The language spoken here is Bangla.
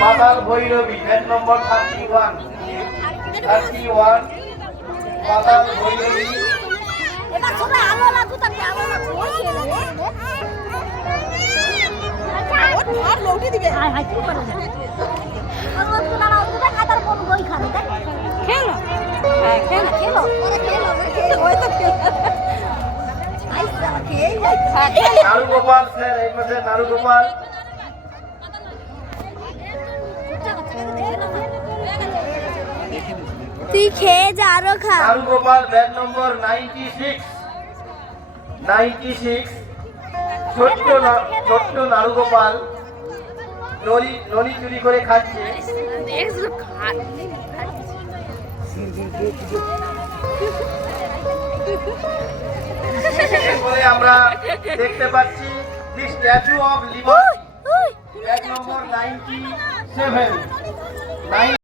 পাতাল ভৈরবী ব্যাট নম্বর 31 পাতাল ভৈরবী নারুগোপাল স্যার এই পাশে নারুগোপাল তুই খেয়ে যা আরো খা। নারুগোপাল ব্যাট নম্বর 96 ছোট্ট নারুগোপাল নলি চুরি করে খাচ্ছে। এরপরে আমরা দেখতে পাচ্ছি দি স্ট্যাচু অফ লিবার্টি ব্যাট নম্বর 97